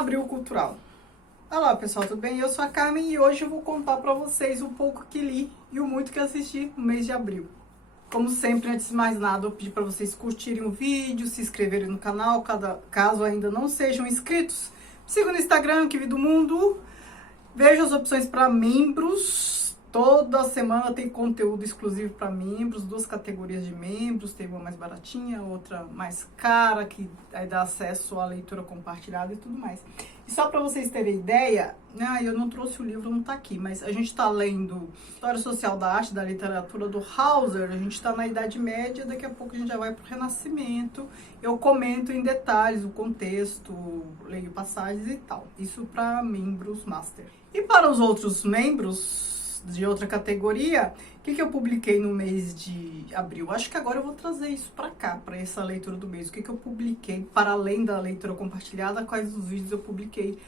Abril Cultural. Olá pessoal, tudo bem? Eu sou a Carmen e hoje eu vou contar pra vocês o pouco que li e o muito que assisti no mês de abril. Como sempre, antes de mais nada, eu pedi para vocês curtirem o vídeo, se inscreverem no canal, caso ainda não sejam inscritos. Siga no Instagram, Que Vida do Mundo. Veja as opções para membros. Toda semana tem conteúdo exclusivo para membros, 2 categorias de membros, tem uma mais baratinha, outra mais cara, que aí dá acesso à leitura compartilhada e tudo mais. E só para vocês terem ideia, eu não trouxe o livro, não tá aqui, mas a gente está lendo História Social da Arte, da Literatura do Hauser, a gente está na Idade Média, daqui a pouco a gente já vai para o Renascimento. Eu comento em detalhes o contexto, leio passagens e tal. Isso para membros master. E para os outros membros de outra categoria, o que eu publiquei no mês de abril? Acho que agora eu vou trazer isso para cá, para essa leitura do mês. O que eu publiquei, para além da leitura compartilhada, quais os vídeos eu publiquei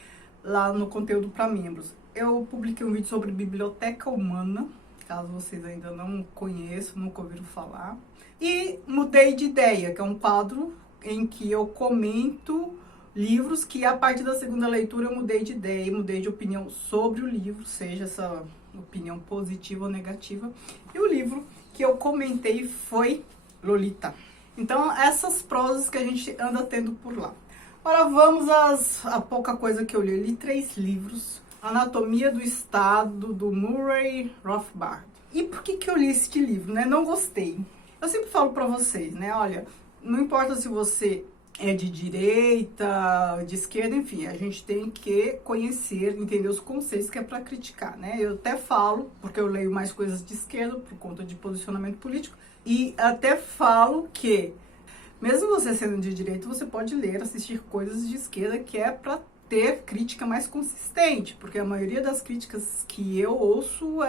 lá no conteúdo para membros. Eu publiquei um vídeo sobre biblioteca humana, caso vocês ainda não conheçam, nunca ouviram falar. E Mudei de Ideia, que é um quadro em que eu comento livros que, a partir da segunda leitura, eu mudei de ideia, mudei de opinião sobre o livro, seja essa opinião positiva ou negativa. E o livro que eu comentei foi Lolita. Então, essas prosas que a gente anda tendo por lá. Agora vamos a pouca coisa que eu li. Eu li 3 livros. Anatomia do Estado, do Murray Rothbard. E por que eu li este livro, né? Não gostei. Eu sempre falo pra vocês, né? Olha, não importa se você é de direita, de esquerda, enfim, a gente tem que conhecer, entender os conceitos que é para criticar, né? Eu até falo, porque eu leio mais coisas de esquerda por conta de posicionamento político, e até falo que, mesmo você sendo de direita, você pode ler, assistir coisas de esquerda que é para ter crítica mais consistente, porque a maioria das críticas que eu ouço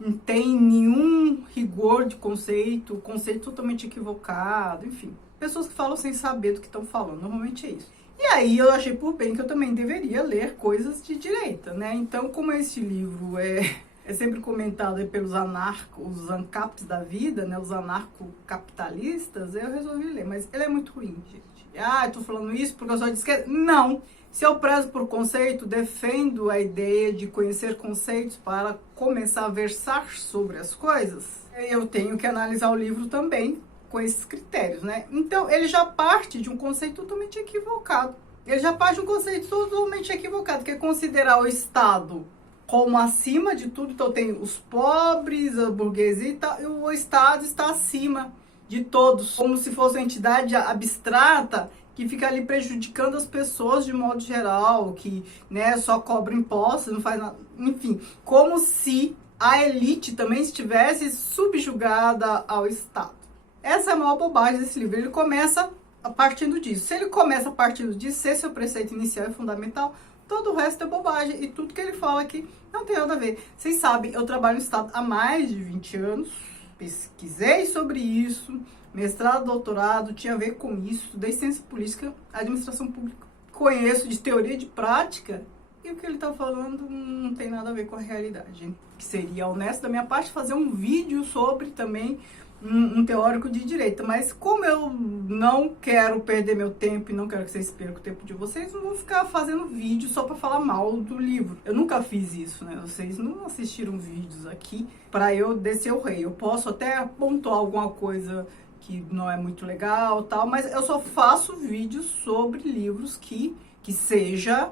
não tem nenhum rigor de conceito totalmente equivocado, enfim. Pessoas que falam sem saber do que estão falando, normalmente é isso. E aí eu achei por bem que eu também deveria ler coisas de direita, né? Então, como esse livro é sempre comentado pelos os ANCAPs da vida, né? Os anarcocapitalistas, eu resolvi ler. Mas ele é muito ruim, gente. Eu tô falando isso porque eu sou de esquerda? Não! Se eu prezo por conceito, defendo a ideia de conhecer conceitos para começar a versar sobre as coisas, eu tenho que analisar o livro também com esses critérios, né? Então, ele já parte de um conceito totalmente equivocado. Ele já parte de um conceito totalmente equivocado, que é considerar o Estado como acima de tudo. Então, tem os pobres, a burguesia e tal, e o Estado está acima de todos, como se fosse uma entidade abstrata que fica ali prejudicando as pessoas de modo geral, que, né, só cobra impostos, não faz nada, enfim, como se a elite também estivesse subjugada ao Estado. Essa é a maior bobagem desse livro. Ele começa a partindo disso. Se ele começa a partindo disso, se esse é o preceito inicial e fundamental, todo o resto é bobagem. E tudo que ele fala aqui não tem nada a ver. Vocês sabem, eu trabalho no Estado há mais de 20 anos. Pesquisei sobre isso. Mestrado, doutorado, tinha a ver com isso. Estudei ciência política, administração pública. Conheço de teoria e de prática. E o que ele está falando não tem nada a ver com a realidade. Que seria honesto da minha parte fazer um vídeo sobre também um teórico de direita, mas como eu não quero perder meu tempo e não quero que vocês percam o tempo de vocês, não vou ficar fazendo vídeo só para falar mal do livro. Eu nunca fiz isso, né? Vocês não assistiram vídeos aqui para eu descer o rei. Eu posso até pontuar alguma coisa que não é muito legal, tal, mas eu só faço vídeos sobre livros que seja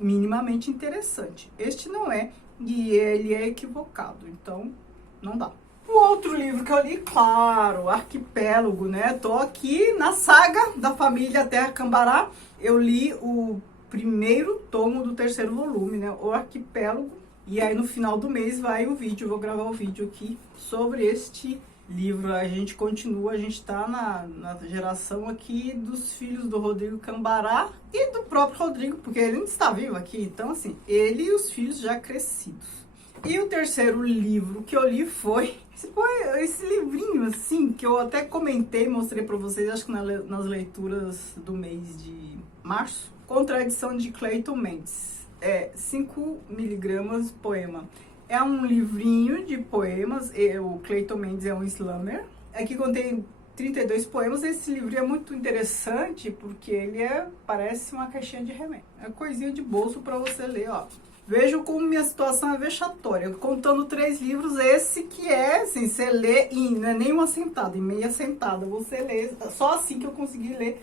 minimamente interessante. Este não é, e ele é equivocado, então não dá. O outro livro que eu li, claro, Arquipélago, né? Tô aqui na saga da família Terra Cambará. Eu li o primeiro tomo do 3º volume, né? O Arquipélago. E aí no final do mês vai o vídeo, eu vou gravar o vídeo aqui sobre este livro. A gente continua, a gente tá na geração aqui dos filhos do Rodrigo Cambará e do próprio Rodrigo, porque ele não está vivo aqui. Então, assim, ele e os filhos já crescidos. E o 3º livro que eu li foi esse livrinho, assim, que eu até comentei, mostrei pra vocês, acho que nas leituras do mês de março. Contradição de Clayton Mendes. 5 miligramas poema. É um livrinho de poemas, o Clayton Mendes é um slammer. Aqui contém 32 poemas. Esse livro é muito interessante porque ele parece uma caixinha de remédio. É coisinha de bolso para você ler, ó. Vejo como minha situação é vexatória. Contando 3 livros, esse que é, assim, você lê não é nem uma sentada, em meia sentada. Você lê, só assim que eu consegui ler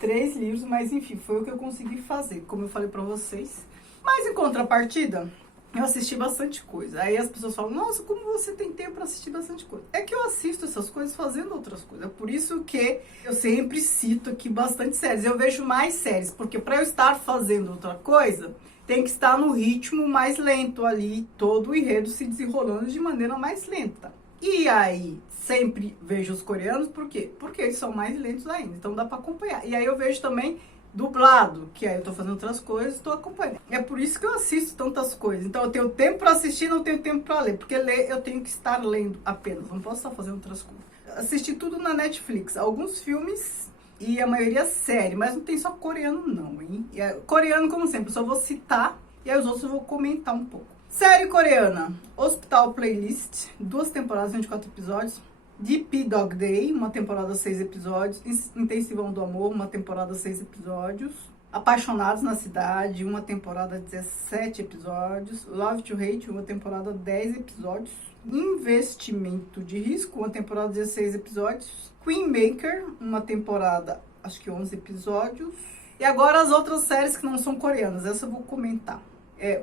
3 livros, mas enfim, foi o que eu consegui fazer, como eu falei pra vocês. Mas em contrapartida, eu assisti bastante coisa. Aí as pessoas falam, nossa, como você tem tempo para assistir bastante coisa? É que eu assisto essas coisas fazendo outras coisas. É por isso que eu sempre cito aqui bastante séries. Eu vejo mais séries, porque para eu estar fazendo outra coisa, tem que estar no ritmo mais lento ali, todo o enredo se desenrolando de maneira mais lenta. E aí, sempre vejo os coreanos, por quê? Porque eles são mais lentos ainda, então dá para acompanhar. E aí eu vejo também dublado, que aí eu tô fazendo outras coisas, estou acompanhando. É por isso que eu assisto tantas coisas. Então eu tenho tempo para assistir, não tenho tempo para ler, porque ler eu tenho que estar lendo apenas, não posso estar fazendo outras coisas. Assisti tudo na Netflix, alguns filmes e a maioria série, mas não tem só coreano não, hein? Coreano, como sempre, eu só vou citar e aí os outros eu vou comentar um pouco. Série coreana, Hospital Playlist, 2 temporadas, 24 episódios. DP Dog Day, uma temporada 6 episódios. Intensivão do Amor, uma temporada 6 episódios. Apaixonados na Cidade, uma temporada 17 episódios. Love to Hate, uma temporada 10 episódios. Investimento de Risco, uma temporada 16 episódios. Queen Maker, uma temporada, acho que 11 episódios. E agora as outras séries que não são coreanas, essa eu vou comentar.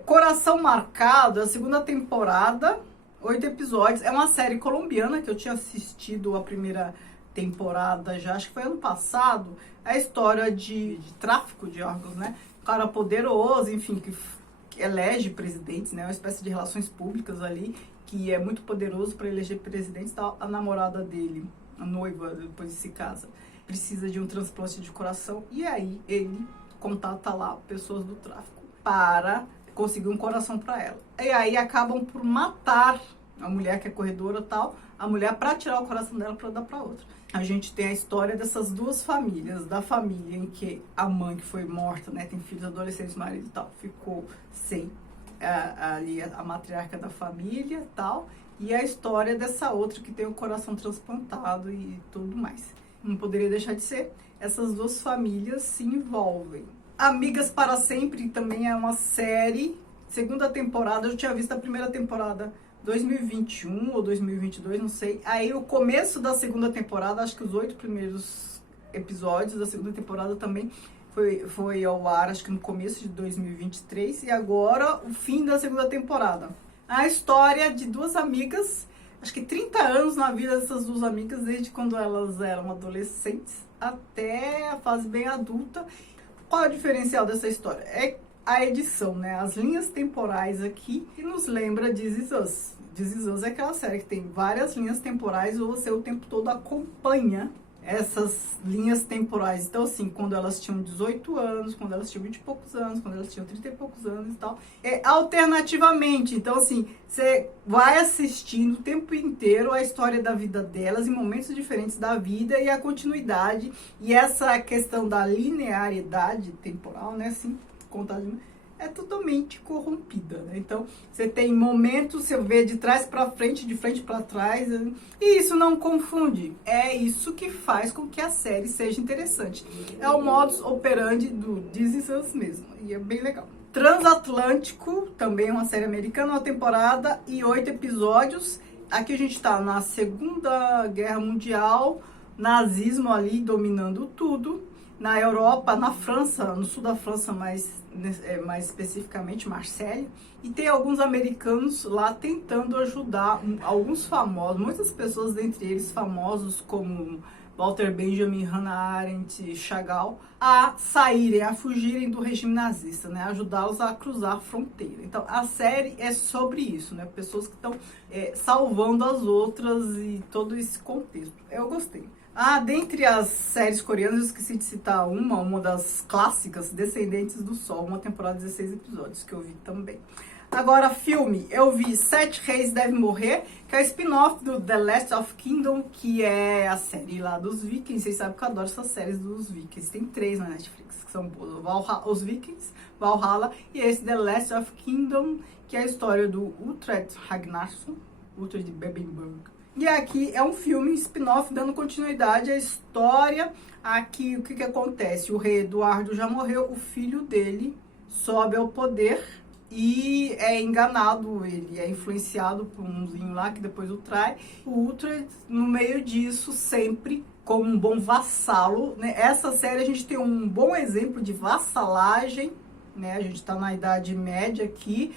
Coração Marcado, a 2ª temporada, 8 episódios. É uma série colombiana que eu tinha assistido a primeira temporada já, acho que foi ano passado. É a história de tráfico de órgãos, né? Um cara poderoso, enfim, que elege presidentes, né? Uma espécie de relações públicas ali, que é muito poderoso para eleger presidentes. Tá? A namorada dele, a noiva, depois se casa, precisa de um transplante de coração. E aí ele contata lá pessoas do tráfico para conseguir um coração para ela. E aí acabam por matar a mulher que é corredora e tal, a mulher para tirar o coração dela para dar para outra. A gente tem a história dessas 2 famílias, da família em que a mãe que foi morta, né, tem filhos adolescentes, marido e tal, ficou sem ali a matriarca da família e tal, e a história dessa outra que tem o coração transplantado e tudo mais. Não poderia deixar de ser. Essas 2 famílias se envolvem. Amigas para Sempre também é uma série, 2ª temporada, eu tinha visto a primeira temporada 2021 ou 2022, não sei. Aí o começo da 2ª temporada, acho que os 8 primeiros episódios da 2ª temporada também foi ao ar, acho que no começo de 2023. E agora o fim da 2ª temporada. A história de 2 amigas, acho que 30 anos na vida dessas 2 amigas, desde quando elas eram adolescentes até a fase bem adulta. Qual é o diferencial dessa história? É a edição, né? As linhas temporais aqui, que nos lembra This Is Us. This Is Us é aquela série que tem várias linhas temporais, ou você o tempo todo acompanha essas linhas temporais. Então, assim, quando elas tinham 18 anos, quando elas tinham 20 e poucos anos, quando elas tinham 30 e poucos anos e tal. Alternativamente. Então, assim, você vai assistindo o tempo inteiro a história da vida delas, em momentos diferentes da vida, e a continuidade. E essa questão da linearidade temporal, né, assim, contagem, é totalmente corrompida, né? Então, você tem momentos, você vê de trás para frente, de frente para trás, e isso não confunde. É isso que faz com que a série seja interessante. É o modus operandi do This Is Us mesmo, e é bem legal. Transatlântico, também é uma série americana, uma temporada e 8 episódios. Aqui a gente está na Segunda Guerra Mundial, nazismo ali dominando tudo. Na Europa, na França, no sul da França, mais especificamente, Marseille. E tem alguns americanos lá tentando ajudar alguns famosos, muitas pessoas, dentre eles famosos como Walter Benjamin, Hannah Arendt, Chagall, a saírem, a fugirem do regime nazista, né? Ajudá-los a cruzar a fronteira. Então, a série é sobre isso, né? Pessoas que estão salvando as outras e todo esse contexto. Eu gostei. Dentre as séries coreanas, eu esqueci de citar uma das clássicas, Descendentes do Sol, uma temporada de 16 episódios, que eu vi também. Agora, filme, eu vi 7 Reis Devem Morrer, que é o spin-off do The Last of Kingdom, que é a série lá dos Vikings. Vocês sabem que eu adoro essas séries dos Vikings. Tem 3 na Netflix, que são os Vikings, Valhalla, e esse The Last of Kingdom, que é a história do Uhtred Ragnarsson, Uhtred de Bebbanburg, E aqui é um filme spin-off dando continuidade à história. Aqui o que acontece? O rei Eduardo já morreu, o filho dele sobe ao poder e é enganado, ele é influenciado por umzinho lá que depois o trai. O Uhtred, no meio disso, sempre como um bom vassalo, né? Essa série a gente tem um bom exemplo de vassalagem, né? A gente está na Idade Média aqui,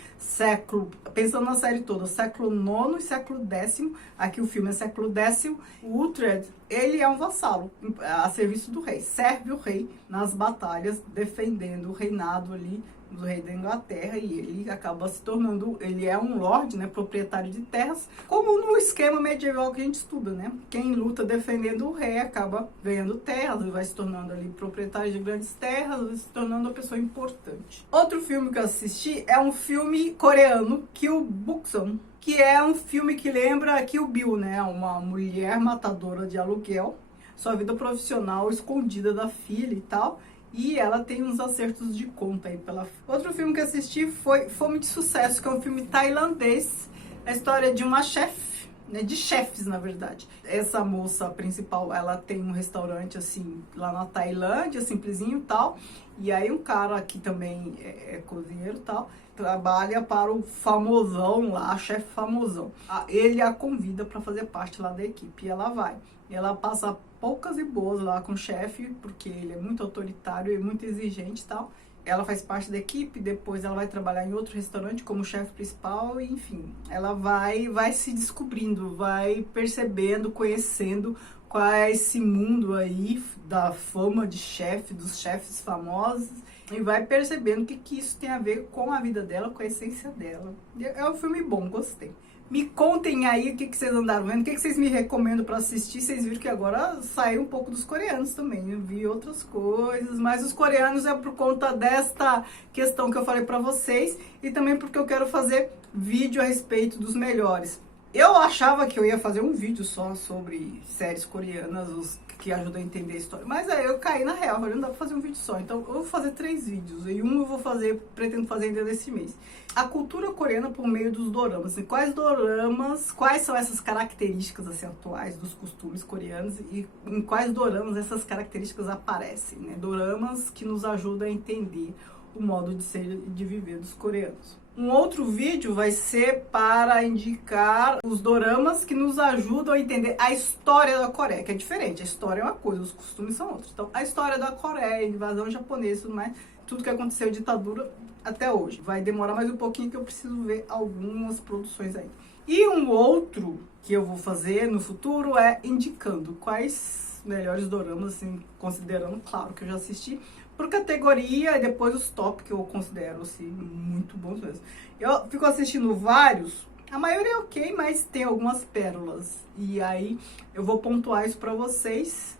pensando na série toda, século IX e século X, aqui o filme é século X. O Uhtred, ele é um vassalo a serviço do rei, serve o rei nas batalhas, defendendo o reinado ali do rei da Inglaterra, e ele acaba se tornando, ele é um lord, né, proprietário de terras, como no esquema medieval que a gente estuda, né? Quem luta defendendo o rei acaba ganhando terras, ele vai se tornando ali proprietário de grandes terras, vai se tornando uma pessoa importante. Outro filme que eu assisti é um filme coreano, Kill Buksun, que é um filme que lembra Kill Bill, né? Uma mulher matadora de aluguel, sua vida profissional escondida da filha e tal. E ela tem uns acertos de conta aí pela... Outro filme que assisti foi Fome de Sucesso, que é um filme tailandês. A história de uma chefe, né, de chefes, na verdade. Essa moça principal, ela tem um restaurante, assim, lá na Tailândia, simplesinho e tal. E aí um cara que também é cozinheiro e tal, trabalha para o famosão lá, chefe famosão. Ele a convida para fazer parte lá da equipe e ela vai. E ela passa poucas e boas lá com o chefe, porque ele é muito autoritário e muito exigente e tal. Ela faz parte da equipe, depois ela vai trabalhar em outro restaurante como chefe principal, e enfim, ela vai se descobrindo, vai percebendo, conhecendo qual é esse mundo aí da fama de chefe, dos chefes famosos, e vai percebendo o que isso tem a ver com a vida dela, com a essência dela. É um filme bom, gostei. Me contem aí o que vocês andaram vendo, o que vocês me recomendam para assistir. Vocês viram que agora saiu um pouco dos coreanos também. Eu vi outras coisas, mas os coreanos é por conta desta questão que eu falei para vocês e também porque eu quero fazer vídeo a respeito dos melhores. Eu achava que eu ia fazer um vídeo só sobre séries coreanas, os que ajudam a entender a história. Mas aí eu caí na real, não dá pra fazer um vídeo só. Então eu vou fazer 3 vídeos. E um eu vou fazer, pretendo fazer ainda nesse mês. A cultura coreana por meio dos doramas. Assim, quais são essas características assim, atuais dos costumes coreanos e em quais doramas essas características aparecem, né? Doramas que nos ajudam a entender o modo de ser e de viver dos coreanos. Um outro vídeo vai ser para indicar os doramas que nos ajudam a entender a história da Coreia, que é diferente. A história é uma coisa, os costumes são outros. Então, a história da Coreia, invasão japonesa e tudo mais, tudo que aconteceu, ditadura até hoje. Vai demorar mais um pouquinho que eu preciso ver algumas produções aí. E um outro que eu vou fazer no futuro é indicando quais melhores doramas, assim, considerando, claro, que eu já assisti, por categoria, e depois os top que eu considero assim, muito bons mesmo. Eu fico assistindo vários, a maioria é ok, mas tem algumas pérolas. E aí eu vou pontuar isso pra vocês.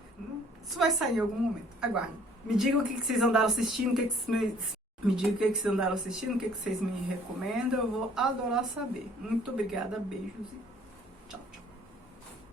Isso vai sair em algum momento. Aguardem. Me digam o que vocês andaram assistindo, me digam o que vocês andaram assistindo, o que vocês me recomendam. Eu vou adorar saber. Muito obrigada, beijos e